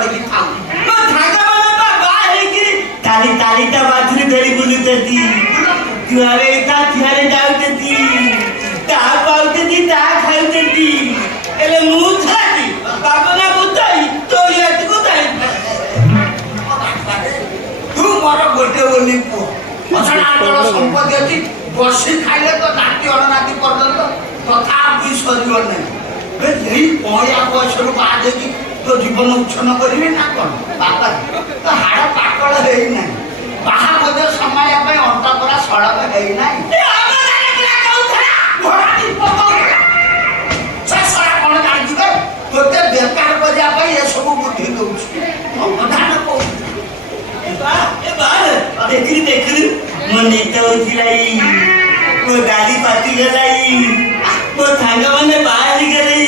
କରିକି ଖାଉ ମୋ ସାଙ୍ଗମାନେ ବାବା ହେଇକି ତାଲିଟା ବାଛୁରୀ ଧରି ବୁଲୁଛନ୍ତି ଯୁଆରେ ଯୁଆରେ ଯାଉଛନ୍ତି ତା ପାଉଛନ୍ତି ତା ଖାଉଛନ୍ତି ହେଲେ ମୁଁ ଛାଡ଼ି ବାବା ନା ବୁଝାଇ ତୋରି ହାତକୁ ଯାଇ ତୁ ମୋର ଗୋଟେ ବୋଲି ପୁଅ ଅଚଳାଚଳ ସମ୍ପତ୍ତି ଅଛି ବସି ଖାଇଲେ ତ ନାତି ଅଣନାତି ପର୍ଯ୍ୟନ୍ତ ତଥାପି ସରିବ ନାହିଁ ଏଇ ପହଳିଆ ବୟସରୁ ବାହା ଦେଇକି ତୋ ଜୀବନ ଉଚ୍ଛନ୍ନ କରିବି ନା କ'ଣ ବାପା ତ ହାଡ଼ ପାକଳ ହେଇନାହିଁ ବାହା ବୋଧେ ସମ୍ଭାଳିବା ପାଇଁ ଅଣ୍ଟକରା ସଡ଼କ ହେଇନାହିଁ କ'ଣ ଜାଣିଛୁ ତୋତେ ବେକାର କରିବା ପାଇଁ ଏସବୁ ବୁଦ୍ଧି ଦଉଛି ଅବଧାନ କହୁଛି ଦେଖିଲି ଦେଖିଲି ମୋ ନେତା ହଉଥିଲା ମୋ ଗାଡ଼ି ପାତିଗଲା ମୋ ସାଙ୍ଗମାନେ ବାହା ହେଇଗଲେ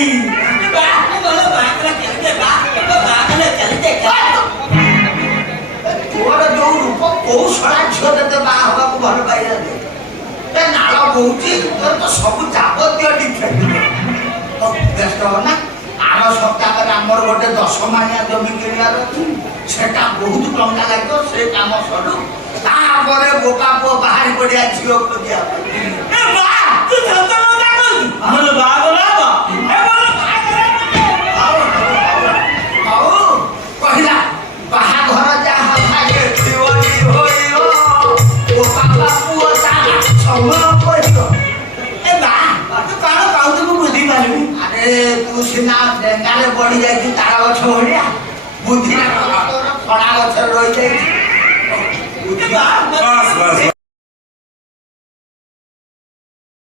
ତୋର ଯୋଉ ରୂପ କୋଉ ଶଳା ଝିଅ ତତେ ବାହା ହବାକୁ ଭଲ ପାଇଲାନି ଏ ନାଳ ବହୁଛି ତୋର ତ ସବୁ ଯାବତୀୟ ଡିଫେକ୍ଟ ବ୍ୟସ୍ତ ହବ ନା ଆର ସପ୍ତାହରେ ଆମର ଗୋଟେ 10 ମାଣିଆ ଜମି କିଣିବାର ଅଛି ସେଟା ବହୁତ ଟଙ୍କା ଲାଗିବ ସେ କାମ ସରୁ ତାପରେ ବୋକା ପୁଅ ବାହାରି ପଡ଼ିଆ ଝିଅ ଖୋଜିବା ହଉ କହିଲା ବାହାଘର ଯାହା ବୋକା ପୁଅ ତାହା ସମୟ କରିବ ଏ ବା ତୁ କ'ଣ କହୁଛୁ ମୁଁ ବୁଝିପାରିବି ଆରେ ତୁ ସିନା ଡେଙ୍ଗାରେ ବଢି ଯାଇଛି ତାଳ ଗଛ ଭଳିଆ ବୁଦ୍ଧି ଫଣା ଗଛରେ ରହିଯାଇଛି